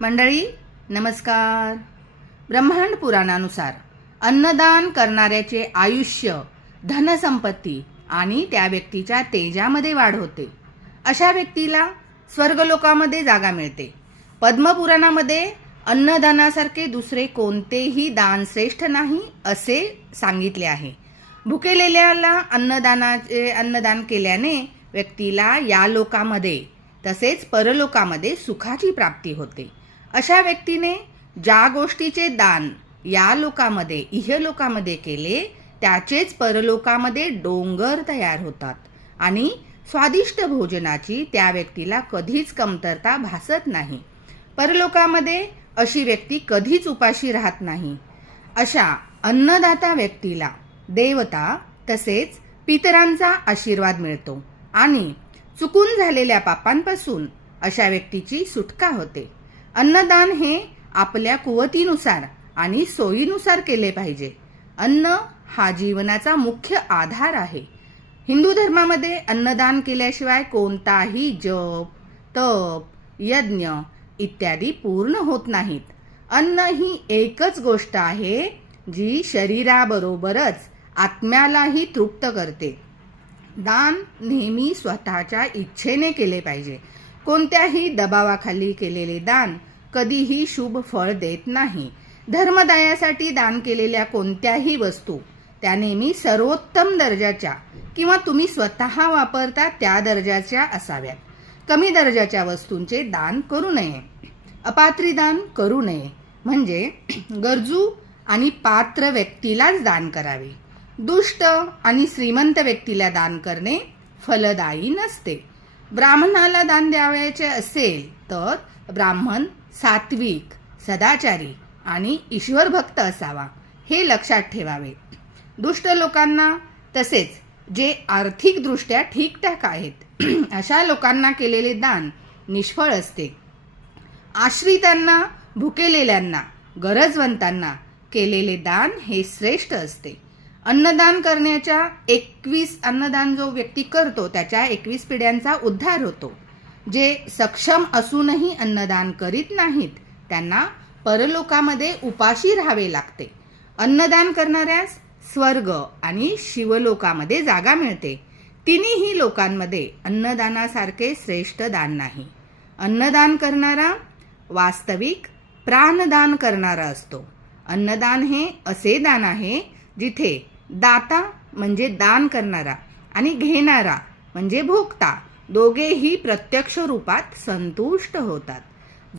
मंडळी नमस्कार. ब्रह्मांड पुराणानुसार अन्नदान करणाऱ्याचे आयुष्य, धनसंपत्ती आणि त्या व्यक्तीच्या तेजामध्ये वाढ होते. अशा व्यक्तीला स्वर्गलोकामध्ये जागा मिळते. पद्मपुराणामध्ये अन्नदानासारखे दुसरे कोणतेही दान श्रेष्ठ नाही असे सांगितले आहे. भुकेलेल्याला अन्नदान केल्याने व्यक्तीला या लोकामध्ये तसेच परलोकामध्ये सुखाची प्राप्ती होते. अशा व्यक्तीने ज्या गोष्टीचे दान या लोकामध्ये इहलोकामध्ये केले त्याचेच परलोकामध्ये डोंगर तयार होतात आणि स्वादिष्ट भोजनाची त्या व्यक्तीला कधीच कमतरता भासत नाही. परलोकामध्ये अशी व्यक्ती कधीच उपाशी राहत नाही. अशा अन्नदाता व्यक्तीला देवता तसेच पितरांचा आशीर्वाद मिळतो आणि चुकून झालेल्या पापांपासून अशा व्यक्तीची सुटका होते. अन्नदान हे आपल्या कुवतीनुसार आणि सोयीनुसार केले पाहिजे. अन्न हा जीवनाचा मुख्य आधार आहे. हिंदू धर्मामध्ये अन्नदान केल्याशिवाय कोणताही जप, तप, यज्ञ इत्यादी पूर्ण होत नाहीत. अन्न ही एकच गोष्ट आहे जी शरीराबरोबरच आत्म्यालाही तृप्त करते. दान नेहमी स्वतःच्या इच्छेने केले पाहिजे. कोणत्याही दबावाखाली केलेले दान कधीही शुभ फळ देत नाही. धर्मदायासाठी दान केलेल्या कोणत्याही वस्तू त्या नेहमी सर्वोत्तम दर्जाच्या किंवा तुम्ही स्वतः वापरता त्या दर्जाच्या असाव्यात. कमी दर्जाच्या वस्तूंचे दान करू नये. अपात्री दान करू नये म्हणजे गरजू आणि पात्र व्यक्तीलाच दान करावे. दुष्ट आणि श्रीमंत व्यक्तीला दान करणे फलदायी नसते. ब्राह्मणाला दान द्यावयाचे असेल तर ब्राह्मण सात्विक, सदाचारी आणि ईश्वरभक्त असावा हे लक्षात ठेवावे. दुष्ट लोकांना तसेच जे आर्थिकदृष्ट्या ठीकठाक आहेत अशा लोकांना केलेले दान निष्फळ असते. आश्रितांना, भुकेलेल्यांना, गरजवंतांना केलेले दान हे श्रेष्ठ असते. अन्नदान जो व्यक्ती करतो त्याच्या 21 पिढ्यांचा उद्धार होतो. जे सक्षम असूनही अन्नदान करीत नाहीत त्यांना परलोकामध्ये उपाशी राहावे लागते. अन्नदान करणाऱ्यास स्वर्ग आणि शिवलोकामध्ये जागा मिळते. तिन्ही लोकांमध्ये अन्नदानासारखे श्रेष्ठ दान नाही. अन्नदान करणारा वास्तविक प्राणदान करणारा असतो. अन्नदान हे असे दान आहे जिथे दाता म्हणजे दान करणारा आणि घेणारा म्हणजे भोगता दोघेही प्रत्यक्ष रूपात संतुष्ट होतात.